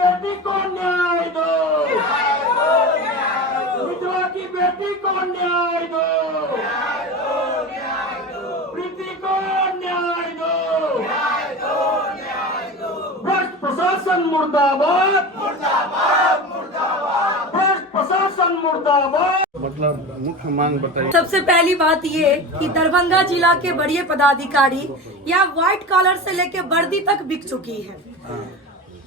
बेटी को न्याय दो, विधवा की बेटी को न्याय दो, प्रीति को न्याय दो, भ्रष्ट प्रशासन मुर्दाबाद, भ्रष्ट प्रशासन मुर्दाबाद। मतलब मुख्य मांग बताइए। सबसे पहली बात ये कि दरभंगा जिला के बड़े पदाधिकारी यहाँ व्हाइट कॉलर से लेके वर्दी तक बिक चुकी है।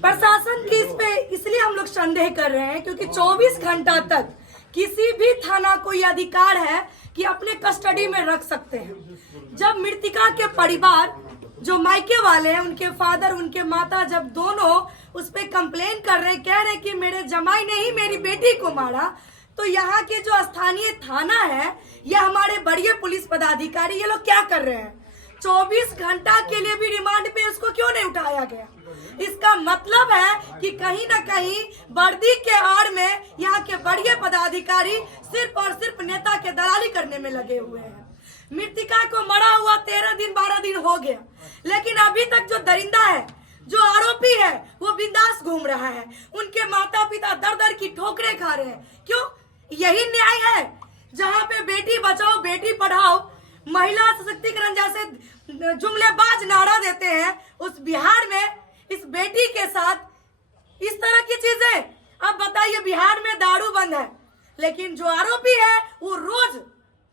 प्रशासन की इस पे इसलिए हम लोग संदेह कर रहे हैं क्योंकि 24 घंटा तक किसी भी थाना को यह अधिकार है कि अपने कस्टडी में रख सकते हैं। जब मृतिका के परिवार जो मायके वाले हैं, उनके फादर उनके माता, जब दोनों उस पे कंप्लेन कर रहे हैं, कह रहे हैं कि मेरे जमाई ने ही मेरी बेटी को मारा, तो यहाँ के जो स्थानीय थाना है या हमारे बड़े पुलिस पदाधिकारी ये लोग क्या कर रहे हैं? 24 घंटा के लिए भी रिमांड पे इसको क्यों नहीं उठाया गया? इसका मतलब है कि कहीं न कहीं वर्दी के आड़ में यहाँ के बड़े पदाधिकारी सिर्फ और सिर्फ नेता के दलाली करने में लगे हुए हैं। मृतिका को मरा हुआ 13 दिन 12 दिन हो गया, लेकिन अभी तक जो दरिंदा है, जो आरोपी है, वो बिंदास घूम रहा है। उनके माता पिता दर दर की ठोकरें खा रहे हैं। क्यों? यही न्याय है जहाँ पे बेटी बचाओ बेटी पढ़ाओ, महिला सशक्तिकरण जैसे जुमलेबाज नारा देते हैं, उस बिहार में इस बेटी के साथ इस तरह की चीजें। अब बताइए, बिहार में दारू बंद है, लेकिन जो आरोपी है वो रोज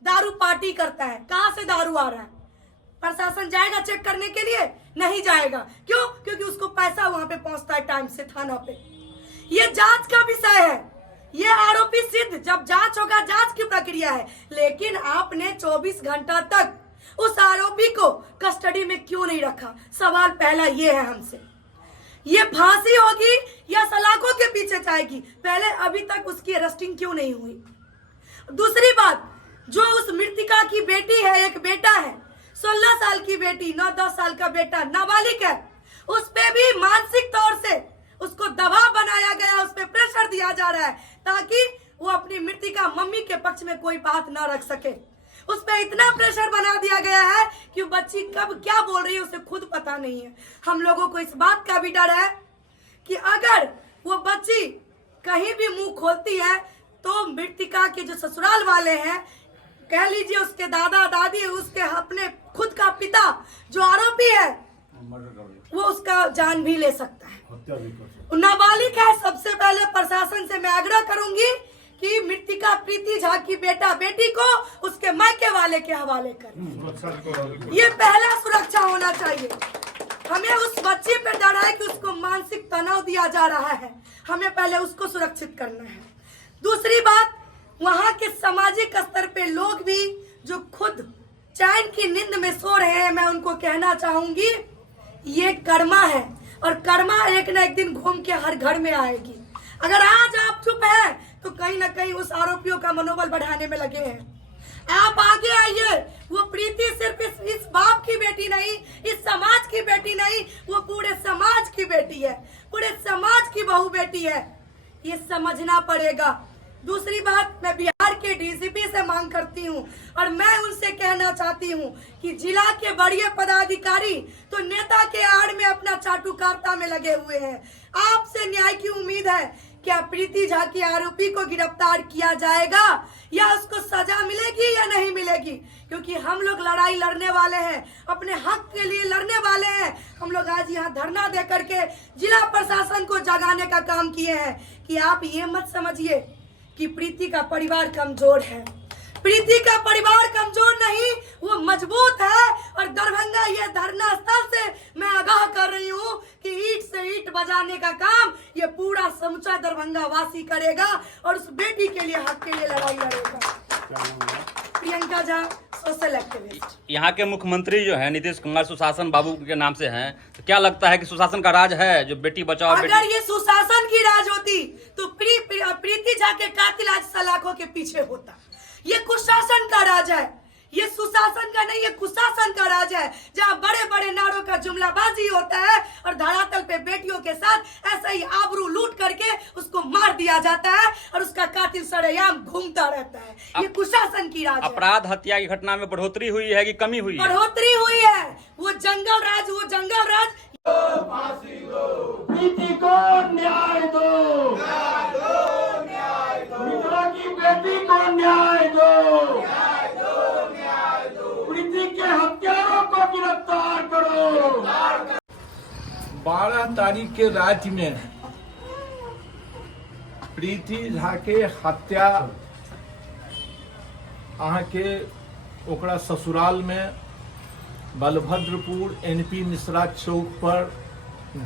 दारू पार्टी करता है। कहाँ से दारू आ रहा है? प्रशासन जाएगा चेक करने के लिए? नहीं जाएगा। क्यों? क्योंकि उसको पैसा वहां पे पहुंचता है टाइम से थाना पे। ये जांच का विषय है, ये आरोपी सिद्ध जब जांच होगा, जांच की प्रक्रिया है। लेकिन आपने 24 घंटा तक उस आरोपी को कस्टडी में क्यों नहीं रखा? सवाल पहला ये है हमसे। ये फांसी होगी या सलाखों के पीछे जाएगी? पहले अभी तक उसकी अरेस्टिंग क्यों नहीं हुई? दूसरी बात, जो उस मृतिका की बेटी है, एक बेटा है 16 साल की बेटी, 9-10 साल का बेटा नाबालिग है, उस पे भी मानसिक तौर से उसको दबाव बनाया गया, उस पे प्रेशर दिया जा रहा है ताकि वो अपनी मृतिका मम्मी के पक्ष में कोई बात ना रख सके। उस पे इतना प्रेशर बना दिया गया है कि बच्ची कब क्या बोल रही है उसे खुद पता नहीं है। हम लोगों को इस बात का भी डर है कि अगर वो बच्ची कहीं भी मुंह खोलती है तो मृतिका के जो ससुराल वाले हैं, कह लीजिए उसके दादा दादी, उसके अपने खुद का पिता जो आरोपी है, वो उसका जान भी ले सकता है। नाबालिग है। सबसे पहले प्रशासन से मैं आग्रह करूंगी कि मृतिका प्रीति झा की बेटी को उसके मायके वाले के हवाले करें। ये पहला सुरक्षा होना चाहिए। हमें उस बच्चे पे डर है कि उसको मानसिक तनाव दिया जा रहा है, हमें पहले उसको सुरक्षित करना है। दूसरी बात, वहाँ के सामाजिक स्तर पे लोग भी जो खुद चैन की नींद में सो रहे हैं, मैं उनको कहना चाहूंगी ये कर्मा है और कर्मा एक न एक दिन घूम के हर घर में आएगी। अगर आज आप चुप हैं तो कहीं ना कहीं उस आरोपियों का मनोबल बढ़ाने में लगे हैं। आप आगे आइए। वो प्रीति सिर्फ इस बाप की बेटी नहीं, इस समाज की बेटी नहीं, वो पूरे समाज की बेटी है, पूरे समाज की बहू बेटी है। ये समझना पड़ेगा। दूसरी बात, मैं बिहार के डीसीपी से मांग करती हूँ और मैं उनसे कहना चाहती हूँ कि जिला के बड़े पदाधिकारी तो नेता के आड़ में अपना चाटुकारिता में लगे हुए हैं। आपसे न्याय की उम्मीद है। क्या प्रीति झा की आरोपी को गिरफ्तार किया जाएगा या उसको सजा मिलेगी या नहीं मिलेगी? क्योंकि हम लोग लड़ाई लड़ने वाले हैं, अपने हक के लिए लड़ने वाले हैं। हम लोग आज यहाँ धरना दे करके जिला प्रशासन को जगाने का काम किए हैं कि आप ये मत समझिए कि प्रीति का परिवार कमजोर है। प्रीति का परिवार कमजोर नहीं, वो मजबूत है। और दरभंगा ये धरना स्थल से मैं आगाह कर रही हूँ कि ईंट से ईंट बजाने का काम ये पूरा समूचा दरभंगा वासी करेगा और उस बेटी के लिए, हक के लिए लड़ाई लड़ेगा। Priyanka Jha, social activist. यहाँ के मुख्यमंत्री जो है नीतीश कुमार, सुशासन बाबू के नाम से हैं, तो क्या लगता है कि सुशासन का राज है जो बेटी बचाओ? अगर ये सुशासन की राज होती तो प्रीति झा के कातिल आज सलाखों के पीछे होता। ये कुशासन का राज है, ये सुशासन का नहीं, ये कुशासन का राज है, जहाँ बड़े बड़े नारों का जुमलाबाजी होता है और धरातल पे बेटियों के साथ ऐसे ही आबरू लूट करके उसको मार दिया जाता है और उसका कातिल सरेआम घूमता रहता है। ये कुशासन की राज है। अपराध हत्या की घटना में बढ़ोतरी हुई है कि कमी हुई है? बढ़ोतरी हुई है। वो जंगल राज प्रीति को न्याय गिरफ्तार करो। 12 तारीख के रात में प्रीति झा के हत्या अहाँ के ओकरा ससुराल में बलभद्रपुर NP मिश्रा चौक पर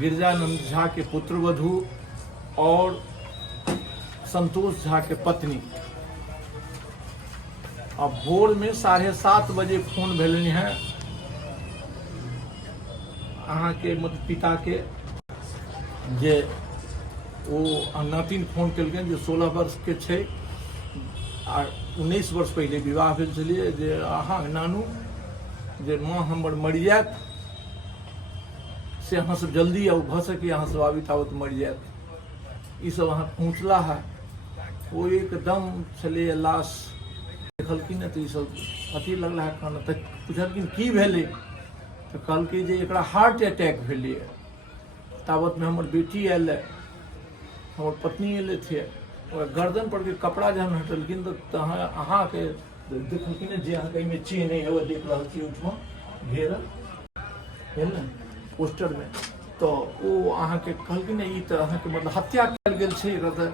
गिरजानंद झा के पुत्रवधू और संतोष झा के पत्नी अब भोर में 7:30 बजे फोन भेलनि है अहाँ के पिता के जे ओ नातिन फोन केलकनि जे 16 वर्ष के छै आ 19 वर्ष पहले विवाह भेल छलियै जे अहाँ नानू जे माँ हमर मरि जायत से अहाँ सब जल्दी आउ भऽ सके अहाँ सब आबी ताबत मरि जायत ई सब अहाँ पहुँचला है ओ एकदम छलै लाश देखलखिन तऽ ई सब अथी लगला है खाना तऽ पूछलखिन की भेलै तऽ कहलकै जे एकरा हार्ट अटैक भेलै ताबत में हमर बेटी आयल हमर पत्नी एले थे गर्दन पर के कपड़ा जहन हटलखिन तऽ अहाँ के देखलखिन जे अहाँ एहिमे चेन है वो देख रहल छी ओहिठमा घेरल है ने पोस्टर में तो ओ अहाँ के कहलखिन ई तऽ अहाँ के मतलब हत्या कयल गेल छै एकरा तऽ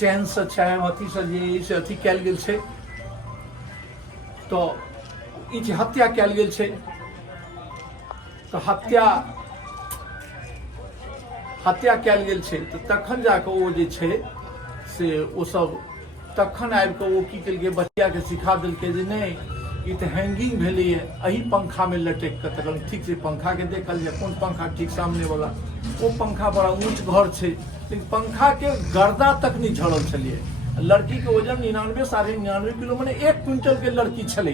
चैन से चाहे अथी से जे से अथी कयल गेल छै तो ई जे हत्या कयल गेल छै तो हत्या कयल गेल छै तऽ तखन जाके ओ जे छै से ओ सब तखन आबि कऽ ओ की केलकै बच्चा के सिखा देलकै जे नहीं ई तऽ हैंगिंग भेलै एही पंखा में लटक कऽ तखन ठीक से पंखा के देखल जाय कोन पंखा ठीक सामने वाला ओ पंखा बड़ा ऊंच घर छै लेकिन पंखा के गर्दा तक नहीं झड़ल छलिए लड़की के वजन 99-99.5 किलो माने 1 क्विंटल के लड़की छलै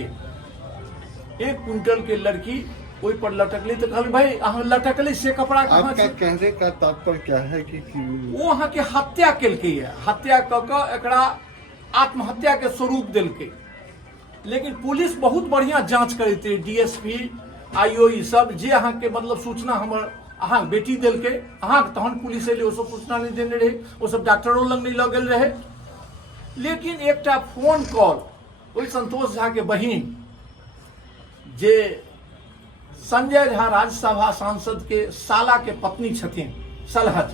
1 क्विंटल के लड़की ओहि पर लटकले तो कहल भाई अहाँ लटकले से कपड़ा कहाँ आपका कहने का तात्पर्य क्या है कि वो अहाँ के हत्या केलकै हत्या क के एकरा आत्महत्या के स्वरूप देलकै लेकिन पुलिस बहुत बढ़िया जांच करैत रहे DSP IO ई सब जे अहाँ के मतलब सूचना हमर अहाँ बेटी देलकै अहाँ तहन पुलिस एले ओ सब सूचना नहीं देने रहे ओ सब डॉक्टरों लग नहीं लऽ गेल रहे लेकिन एकटा फोन कॉल ओहि संतोष झा के बहिन जे संजय झा राज्यसभा सांसद के साला के पत्नी छथिन सलहज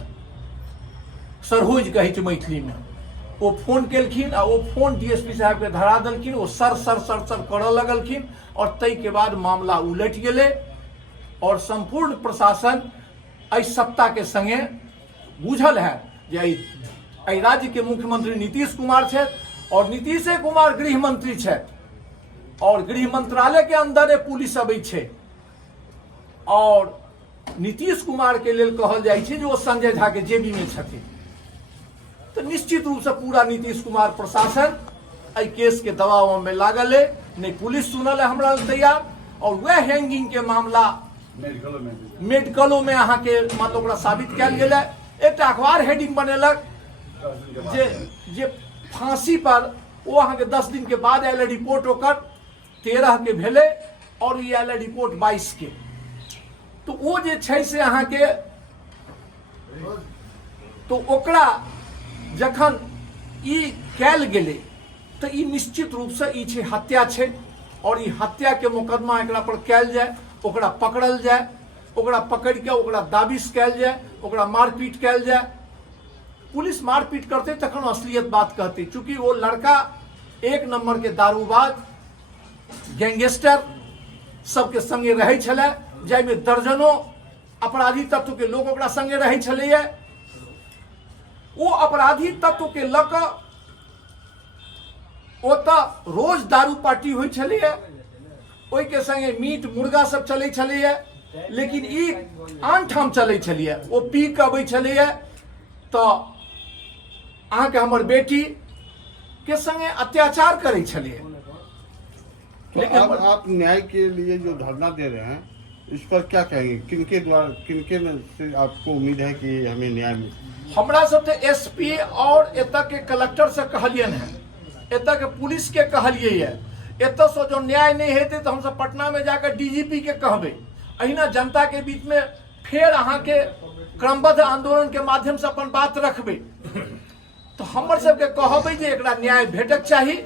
सरहोज कहै छै मैथिली में ओ फोन केलखिन आ ओ फोन DSP साहब के धरा देलखिन ओ सर करऽ लगलखिन और तै के बाद मामला उलट गेलै और संपूर्ण प्रशासन एहि सत्ता के संगे बुझल है जे एहि राज्य के मुख्यमंत्री नीतीश कुमार छथि और नीतीश कुमार गृह मंत्री छथि और गृह मंत्रालय के अंदर पुलिस अबै छै और नीतीश कुमार के लेल कहल जाइ छै जे ओ संजय झा के जेबी में छथिन तो निश्चित रूप से पूरा नीतीश कुमार प्रशासन एहि केस के दबाव में लागल है नहीं पुलिस सुनल है हमरा तैयार और वह हैंगिंग के मामला मेडिकलो में अहाँ के मतलब ओकरा साबित कयल गेल है एक अखबार हेडिंग बनेलक जे फांसी पर वो अहाँ के 10 दिन के बाद आयल रिपोर्ट ओकर 13 के भेले और ये आयल रिपोर्ट 22 के तो वो जे छै से अहाँ के तो ओकरा जखन ई कयल गेलै तो ई निश्चित रूप से ई छै हत्या छै और ई हत्या के मुकदमा एकरा पर कयल जाय ओकरा पकड़ल जाय ओकरा पकड़ के ओकरा दाबिश कयल जाय ओकरा मारपीट कयल जाय पुलिस मारपीट करते तखन असलियत बात कहते चूंकि वो लड़का 1 नंबर के दारूबाज गैंगस्टर सबके संगे रहै छलै जाहिमे दर्जनों अपराधी तत्व के लोग ओकरा संगे रहै छलैए वो अपराधी तत्व के लक ओतऽ रोज दारू पार्टी होइ छलैए ओहि के संगे मीट मुर्गा सब चलै छलैए लेकिन ई आन ठाम चलै छलैए ओ पी के अबै छलैए तऽ अहाँ के हमर बेटी के संगे अत्याचार करे छलिए लेकिन आप न्याय के लिए जो धरना दे रहे हैं इस पर क्या कहेंगे किनके में से आपको उम्मीद है कि हमें न्याय मिले हमरा सब तो SP और एतऽ के कलेक्टर से कहलियन है एतऽ के पुलिस के कहलिए है एतऽ से जो न्याय नहीं हेतै तो हम सब पटना में जाकर DGP के कहबै अहिना जनता के बीच में फेर अहाँ के क्रमबद्ध आंदोलन के माध्यम से अपन बात रखबै तो हमर सबके कहबै जे एकरा न्याय भेटक चाही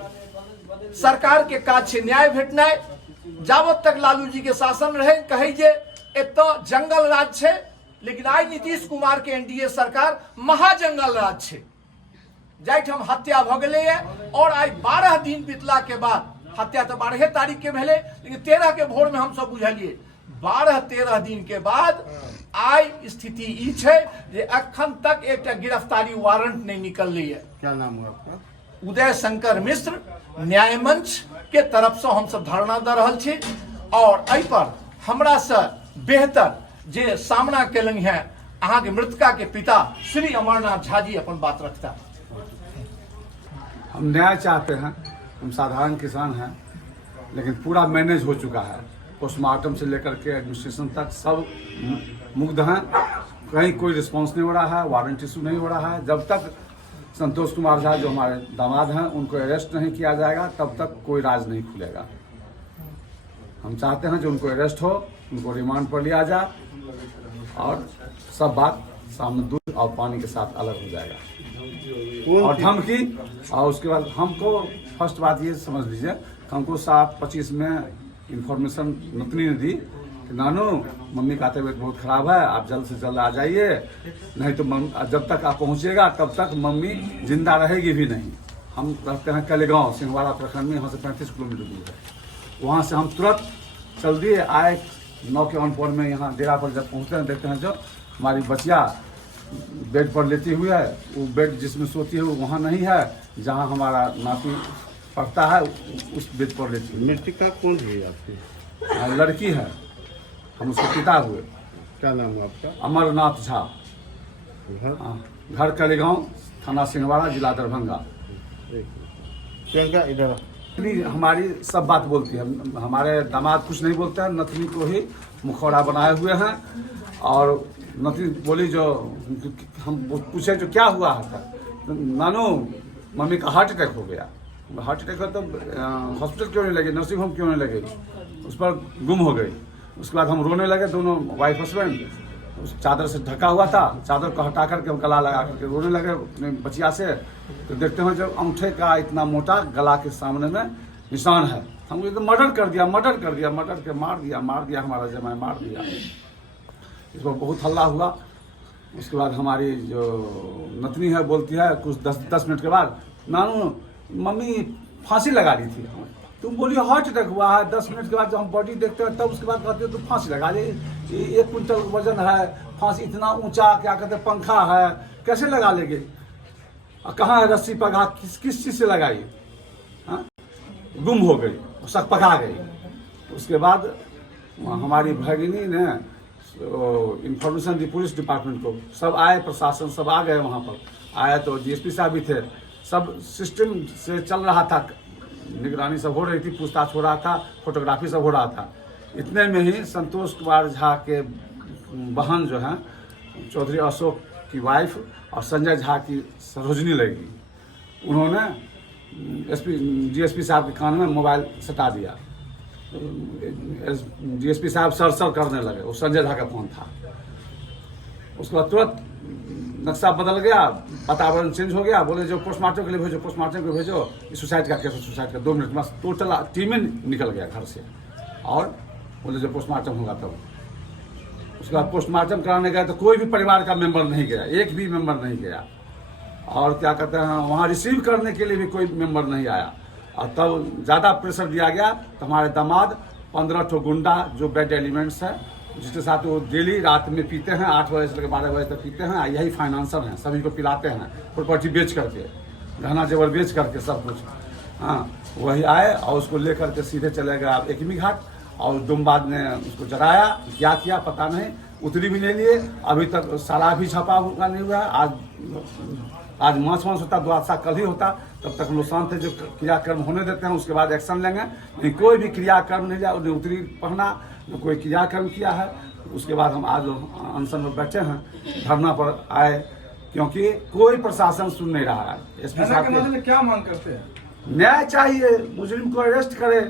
सरकार के काज छै न्याय भेटनाइ जावत तक लालू जी के शासन रहे कहे जे एतऽ जंगल राज छै, लेकिन आई नीतीश कुमार के एनडीए सरकार महाजंगल राज छै, जाहिठाम हत्या भ गेलै और आई 12 दिन बीतला के बाद, हत्या तो 12 तारीख के भेले लेकिन 13 के भोर में हम सब बुझलिए, 12-13 दिन के बाद आई स्थिति ई छै जे अखन तक एक गिरफ्तारी वारंट नहीं निकललै है। क्या नाम है आपका? उदय शंकर मिश्र, न्याय मंच के तरफ से हम सब धरना दे रहल छी और एहि पर हमरा से बेहतर जे सामना केलनि है अहाँ के मृतका के पिता श्री अमरनाथ झा जी अपन बात रखता। हम न्याय चाहते हैं, हम साधारण किसान हैं, लेकिन पूरा मैनेज हो चुका है, पोस्टमार्टम से लेकर के एडमिनिस्ट्रेशन तक सब मुग्ध हैं, कहीं कोई रिस्पांस नहीं हो रहा है, वारंट इशू नहीं हो रहा है। जब तक संतोष कुमार झा जो हमारे दामाद हैं उनको अरेस्ट नहीं किया जाएगा तब तक कोई राज नहीं खुलेगा। हम चाहते हैं जो उनको अरेस्ट हो, उनको रिमांड पर लिया जाए और सब बात सामने दूध और पानी के साथ अलग हो जाएगा। और धमकी, और उसके बाद हमको फर्स्ट बात ये समझ लीजिए, हमको 7:25 में इंफॉर्मेशन नतनी ने दी कि नानू मम्मी का तबीयत बहुत खराब है, आप जल्द से जल्द आ जाइए, नहीं तो जब तक आप पहुंचिएगा तब तक मम्मी जिंदा रहेगी भी नहीं। हम रहते हैं कलेगांव, सिंहवाड़ा प्रखंड में, यहाँ से 35 किलोमीटर दूर है। वहाँ से हम तुरंत चल दिए, आए 9 के ऑन पॉइंट में यहाँ डेरा पर जब पहुँचते हैं देखते हैं जो हमारी बचिया बेड पर लेटी हुई है, वो बेड जिसमें सोती है वो वहाँ नहीं है, जहाँ हमारा नाती पढ़ता है उस बेड पर लेटी है। मृतिका कौन है आपकी? लड़की है, हम उसके पिता हुए। क्या नाम है आपका? अमरनाथ झा, घर कलेगांव, थाना सिंहवाड़ा, जिला दरभंगा। प्रियंका इधर हमारी सब बात बोलती है, हमारे दामाद कुछ नहीं बोलते हैं, नथनी को ही मुखौड़ा बनाए हुए हैं। और नथनी बोली जो हम पूछे जो क्या हुआ है, तो नानू मम्मी का हार्ट अटैक हो गया। हार्ट अटैक हो तो हॉस्पिटल क्यों नहीं लगी, नर्सिंग होम क्यों नहीं लगी, उस पर गुम हो गई। उसके बाद हम रोने लगे, दोनों वाइफ हस्बैंड, उस चादर से ढका हुआ था, चादर को हटा करके हम गला लगा करके रोने लगे अपने बचिया से। तो देखते हैं जब अंगूठे का इतना मोटा गला के सामने में निशान है, हम तो मर्डर कर दिया, मर्डर कर दिया, मर्डर के मार दिया हमारा जमाई, मार दिया। इस पर बहुत हल्ला हुआ। उसके बाद हमारी जो नतनी है बोलती है कुछ 10 मिनट के बाद, नानू मम्मी फांसी लगा दी थी। तुम बोली हार्ट अटैक हुआ है, 10 मिनट के बाद जब हम बॉडी देखते हैं तब उसके बाद कहते हो तुम फांसी लगा ली, 1 क्विंटल वजन है, फांसी इतना ऊंचा क्या कहते हैं पंखा है, कैसे लगा लेंगे, कहाँ है रस्सी पगा, किस चीज से लगाई, गुम हो गई, शक पका गई। उसके बाद हमारी भगिनी ने इंफॉर्मेशन दी पुलिस डिपार्टमेंट को, सब आए, प्रशासन सब आ गए वहाँ पर, आए तो डीएसपी साहब भी थे, सब सिस्टम से चल रहा था, निगरानी सब हो रही थी, पूछताछ हो रहा था, फोटोग्राफी सब हो रहा था। इतने में ही संतोष कुमार झा के बहन जो हैं चौधरी अशोक की वाइफ और संजय झा की सरोजनी लगी, उन्होंने डीएसपी साहब के कान में मोबाइल सटा दिया। डीएसपी साहब सर करने लगे, वो संजय झा का फोन था। उसके बाद तुरंत नक्शा बदल गया, वातावरण चेंज हो गया, बोले जो पोस्टमार्टम के लिए भेजो, पोस्टमार्टम के लिए भेजो, सुसाइड का केस है, सुसाइड का 2 मिनट में टोटल टीम निकल गया घर से, और बोले जो पोस्टमार्टम होगा तब। उसके बाद पोस्टमार्टम कराने गए तो कोई भी परिवार का मेंबर नहीं गया, एक भी मेंबर नहीं गया, और क्या कहते हैं वहाँ रिसीव करने के लिए भी कोई मेंबर नहीं आया। और तब ज़्यादा प्रेशर दिया गया तो हमारे दामाद 15 ठो गुंडा जो बैड एलिमेंट्स है, जिसके साथ वो डेली रात में पीते हैं, 8 बजे से लेकर 12 बजे तक पीते हैं, यही फाइनेंसर हैं, सभी को पिलाते हैं, प्रॉपर्टी बेच करके, गहना जेवर बेच करके सब कुछ। हाँ, वही आए और उसको लेकर के सीधे चले गए एकमी घाट, और दुमबाद ने उसको जलाया, क्या किया पता नहीं, उतरी भी नहीं लिए, अभी तक साला भी छपा हुआ नहीं हुआ। आज मांस होता, द्वादशा कल ही होता, तब तक हम लोग शांत थे, जो क्रियाक्रम होने देते हैं उसके बाद एक्शन लेंगे। नहीं कोई भी क्रियाक्रम नहीं लिया, उन्हें उतरी पढ़ना, न कोई क्रियाक्रम किया है। उसके बाद हम आज अनशन में बैठे हैं, धरना पर आए, क्योंकि कोई प्रशासन सुन नहीं रहा है। एसपी साहब क्या मांग करते हैं? न्याय चाहिए, मुजरिम को अरेस्ट करे,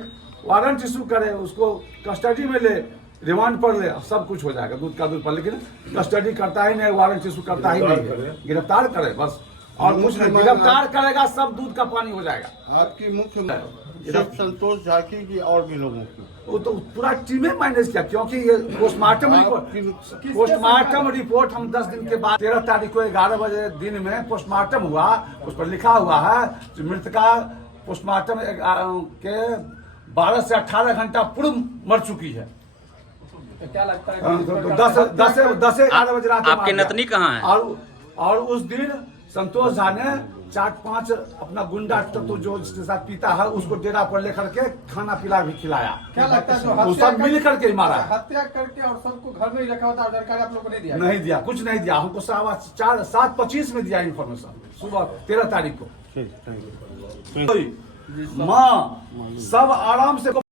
वारंट इशू करे, उसको कस्टडी में ले, रिमांड पर ले, सब कुछ हो जाएगा, दूध का दूध पर। लेकिन कस्टडी करता ही नहीं, वारंट इशू करता ही नहीं, गिरफ्तार करे बस, और कुछ नहीं, गिरफ्तार करेगा सब दूध का पानी हो जाएगा। आपकी मुख्य सिर्फ संतोष झा की और भी लोगों की? वो तो पूरा टीम ही मैनेज किया, क्योंकि ये पोस्टमार्टम रिपोर्ट हम 10 दिन के बाद 13 तारीख को 11 बजे दिन में पोस्टमार्टम हुआ। उस पर लिखा हुआ है मृतका पोस्टमार्टम के 12 से 18 घंटा पूर्व मर चुकी है। तो क्या लगता है तो 10 से 11 बजे रात आपके नतनी कहाँ है? और उस दिन संतोष झा ने 4-5 अपना गुंडा तत्व जो जिसके साथ पीता है उसको डेरा पर लेकर के खाना पिला भी खिलाया। क्या लगता है वो सब मिल करके ही मारा। हत्या करके और सबको घर में ही रखा होता जानकारी आप लोगों को नहीं दिया? नहीं दिया, कुछ नहीं दिया हमको। 7:25 में दिया इन्फॉर्मेशन सुबह 13 तारीख को। माँ सब आराम से